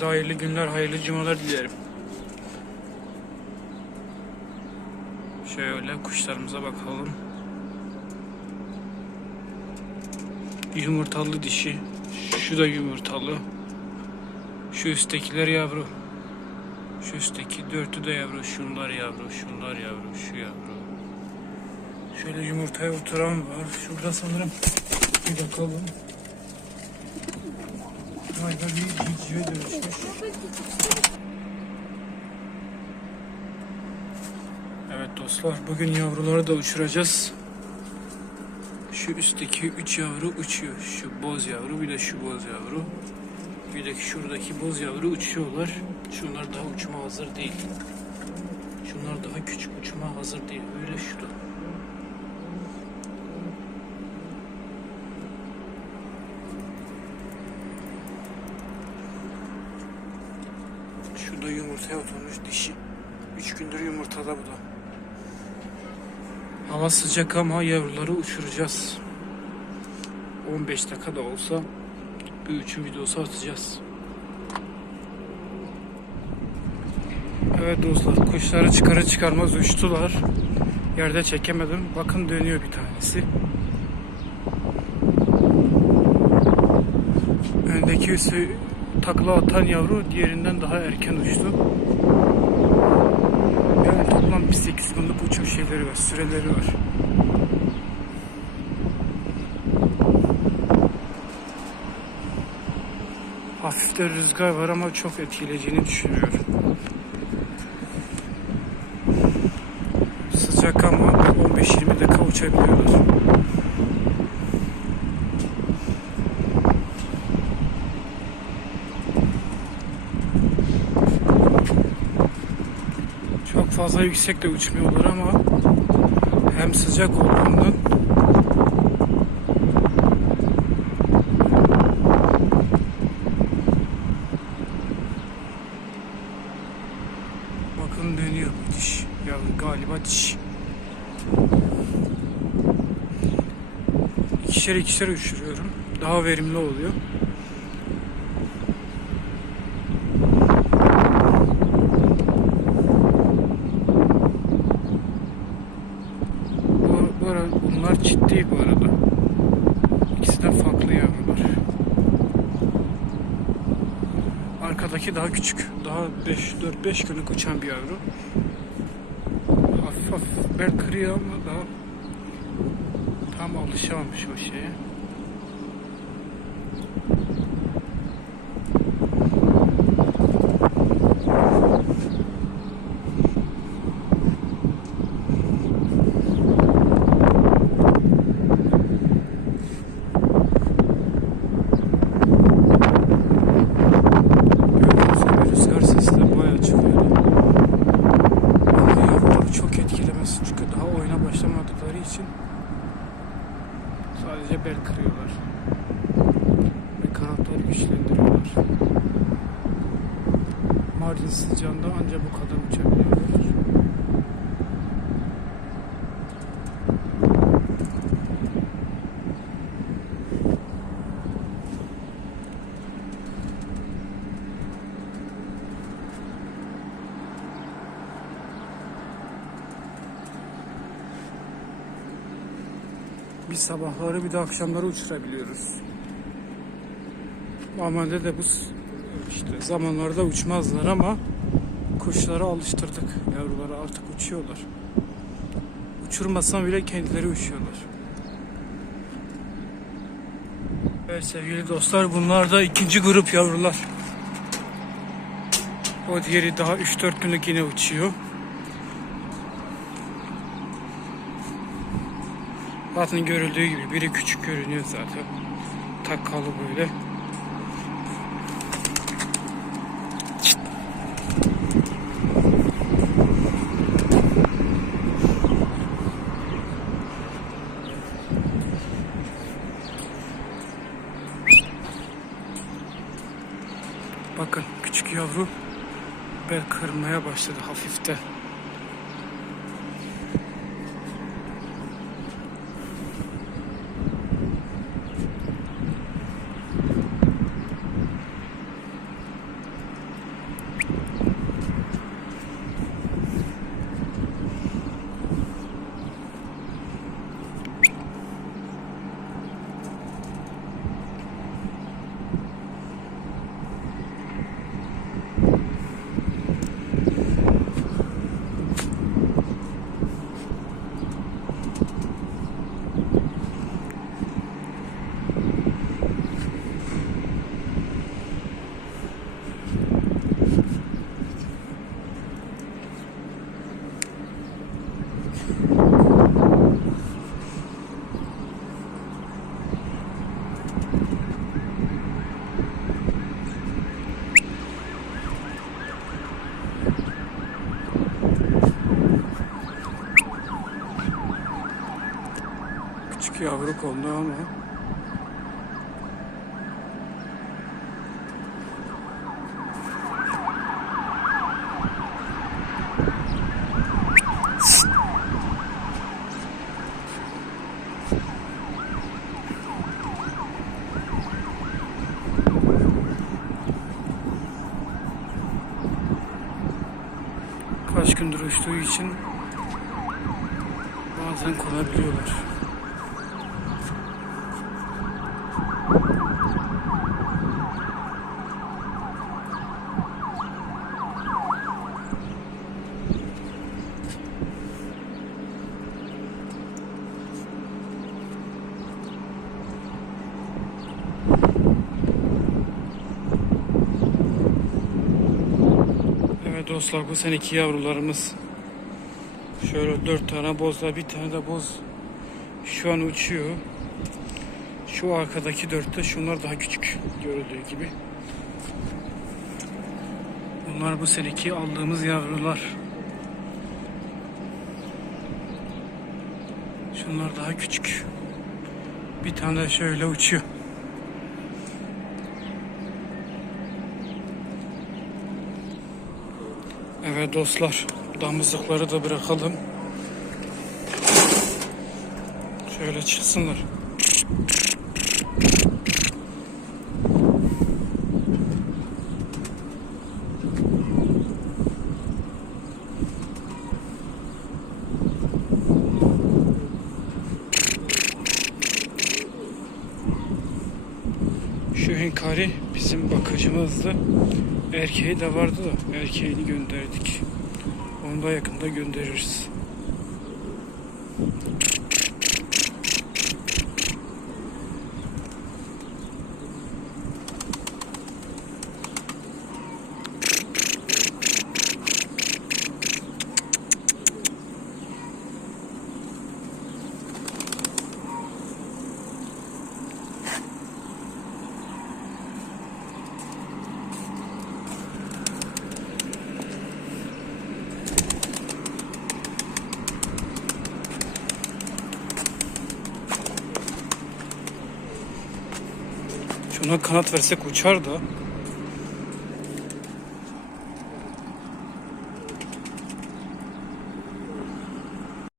Herkese hayırlı günler, hayırlı cumalar dilerim. Şöyle kuşlarımıza bakalım. Yumurtalı dişi. Şu da yumurtalı. Şu üsttekiler yavru. Şu üstteki dörtü de yavru. Şunlar yavru, şunlar yavru, şu yavru. Şöyle yumurtaya oturan var. Şurada sanırım. Bir bakalım. Be bir civcive dönüşmüş. Evet dostlar bugün yavruları da uçuracağız. Şu üstteki üç yavru uçuyor. Şu boz yavru bir de şu boz yavru. Bir de şuradaki boz yavru uçuyorlar. Şunlar daha uçma hazır değil. Şunlar daha küçük uçma hazır değil. Öyle şu Şurada yumurtaya oturmuş dişi. Üç gündür yumurtada bu da. Hava sıcak ama yavruları uçuracağız. 15 dakika da olsa bir üçün videosu atacağız. Evet dostlar kuşları çıkarı çıkarmaz uçtular. Yerde çekemedim. Bakın dönüyor bir tanesi. Öndeki üstü takla atan yavru diğerinden daha erken uçtu. Yani toplam bir 8 günlük uçum şeyleri var, süreleri var. Hafif de rüzgar var ama çok etkileyeceğini düşünüyorum. Sıcak ama 15-20 dakika uçabiliyorlar. Çok fazla yüksek de uçmuyorlar ama hem sıcak olduğundan bakın dönüyor bu diş. Ya galiba diş. İkişer ikişer uçuruyorum. Daha verimli oluyor. Bu, bu arada bunlar ciddi bu arada. İkisi de farklı yavrular. Arkadaki daha küçük. Daha 5 4 5 günlük uçan bir yavru. Hafif hafif bel kırıyor ama daha tam alışamamış o şeye. Gördüğünüz gibi rüzgar sesleri bayağı çıkıyor. Ama yavruları çok etkilemez çünkü daha oyuna başlamadıkları için sadece bel kırıyorlar. Ve kanatları güçlendiriyorlar. Mardin sıcağında ancak bu kadar uçabiliyorlar. Bir sabahları bir de akşamları uçurabiliyoruz. Normalde de bu işte zamanlarda uçmazlar ama kuşları alıştırdık. Yavruları artık uçuyorlar. Uçurmasam bile kendileri uçuyorlar. Evet sevgili dostlar bunlar da ikinci grup yavrular. O diğeri daha 3-4 günlük yine uçuyor. Zaten görüldüğü gibi biri küçük görünüyor zaten. Takkalı böyle. Bakın küçük yavru bel kırmaya başladı hafifte. Küçük yavru kondu ama gündür uçtuğu için bazen konabiliyorlar. Evet dostlar bu seneki yavrularımız şöyle dört tane bozlar bir tane de boz şu an uçuyor. Şu arkadaki dörtte şunlar daha küçük görüldüğü gibi. Bunlar bu seneki aldığımız yavrular. Şunlar daha küçük. Bir tane şöyle uçuyor. Evet dostlar, damızlıkları da bırakalım. Şöyle çıksınlar. Şu hünkari bizim bakıcımızdı. Erkeği de vardı da erkeğini gönderdik. Onu da yakında göndeririz. Şuna kanat versek uçar da